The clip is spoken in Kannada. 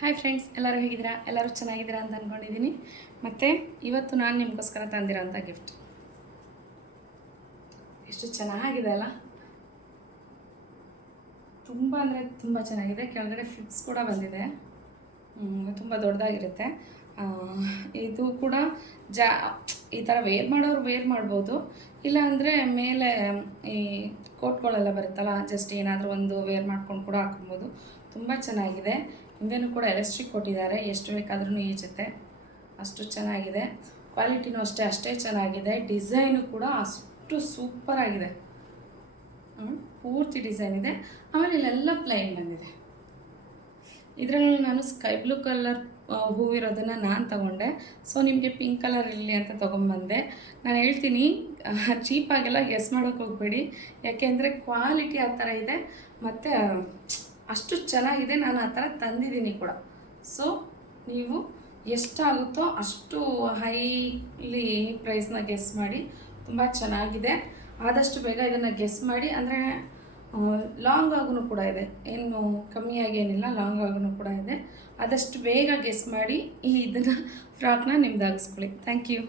ಹಾಯ್ ಫ್ರೆಂಡ್ಸ್, ಎಲ್ಲರೂ ಹೇಗಿದ್ದೀರಾ? ಎಲ್ಲರೂ ಚೆನ್ನಾಗಿದ್ದೀರಾ ಅಂತ ಅಂದ್ಕೊಂಡಿದ್ದೀನಿ. ಮತ್ತು ಇವತ್ತು ನಾನು ನಿಮಗೋಸ್ಕರ ತಂದಿರೋಂಥ ಗಿಫ್ಟ್ ಎಷ್ಟು ಚೆನ್ನಾಗಿದೆ ಅಲ್ಲ. ತುಂಬ ಅಂದರೆ ತುಂಬ ಚೆನ್ನಾಗಿದೆ. ಕೆಳಗಡೆ ಫ್ಲಿಪ್ಸ್ ಕೂಡ ಬಂದಿದೆ. ತುಂಬ ದೊಡ್ಡದಾಗಿರುತ್ತೆ. ಇದು ಕೂಡ ಈ ಥರ ವೇರ್ ಮಾಡೋರು ವೇರ್ ಮಾಡ್ಬೋದು. ಇಲ್ಲ ಅಂದರೆ ಮೇಲೆ ಈ ಕೋಟ್ಗಳೆಲ್ಲ ಬರುತ್ತಲ್ಲ, ಜಸ್ಟ್ ಏನಾದರೂ ಒಂದು ವೇರ್ ಮಾಡ್ಕೊಂಡು ಕೂಡ ಹಾಕೊಬೋದು. ತುಂಬ ಚೆನ್ನಾಗಿದೆ. ಹಿಂದೆನೂ ಕೂಡ ಎಲೆಕ್ಟ್ರಿಕ್ ಕೊಟ್ಟಿದ್ದಾರೆ. ಎಷ್ಟು ಬೇಕಾದ್ರೂ ಈಜುತ್ತೆ, ಅಷ್ಟು ಚೆನ್ನಾಗಿದೆ. ಕ್ವಾಲಿಟಿನೂ ಅಷ್ಟೇ ಚೆನ್ನಾಗಿದೆ. ಡಿಸೈನು ಕೂಡ ಅಷ್ಟು ಸೂಪರಾಗಿದೆ. ಪೂರ್ತಿ ಡಿಸೈನ್ ಇದೆ. ಆಮೇಲೆ ಇಲ್ಲೆಲ್ಲ ಪ್ಲೈನ್ ಬಂದಿದೆ. ಇದರಲ್ಲಿ ನಾನು ಸ್ಕೈ ಬ್ಲೂ ಕಲರ್ ಹೂವಿರೋದನ್ನು ನಾನು ತಗೊಂಡೆ. ಸೊ ನಿಮಗೆ ಪಿಂಕ್ ಕಲರ್ ಇರಲಿ ಅಂತ ತೊಗೊಂಬಂದೆ. ನಾನು ಹೇಳ್ತೀನಿ, ಚೀಪಾಗೆಲ್ಲ ಗೆಸ್ ಮಾಡೋಕ್ಕೆ ಹೋಗಬೇಡಿ. ಯಾಕೆಂದರೆ ಕ್ವಾಲಿಟಿ ಆ ಥರ ಇದೆ ಮತ್ತು ಅಷ್ಟು ಚೆನ್ನಾಗಿದೆ. ನಾನು ಆ ಥರ ತಂದಿದ್ದೀನಿ ಕೂಡ. ಸೊ ನೀವು ಎಷ್ಟಾಗುತ್ತೋ ಅಷ್ಟು ಹೈಲಿ ಪ್ರೈಸ್ನ ಗೆಸ್ ಮಾಡಿ. ತುಂಬ ಚೆನ್ನಾಗಿದೆ. ಆದಷ್ಟು ಬೇಗ ಇದನ್ನು ಗೆಸ್ ಮಾಡಿ. ಅಂದರೆ ಲಾಂಗ್ ಆಗೂ ಕೂಡ ಇದೆ, ಏನು ಕಮ್ಮಿಯಾಗಿ ಏನಿಲ್ಲ, ಲಾಂಗ್ ಆಗೂ ಕೂಡ ಇದೆ. ಆದಷ್ಟು ಬೇಗ ಗೆಸ್ ಮಾಡಿ ಇದನ್ನು ಫ್ರಾಕ್ನ ನಿಮ್ದಾಗಿಸ್ಕೊಳ್ಳಿ. Thank you.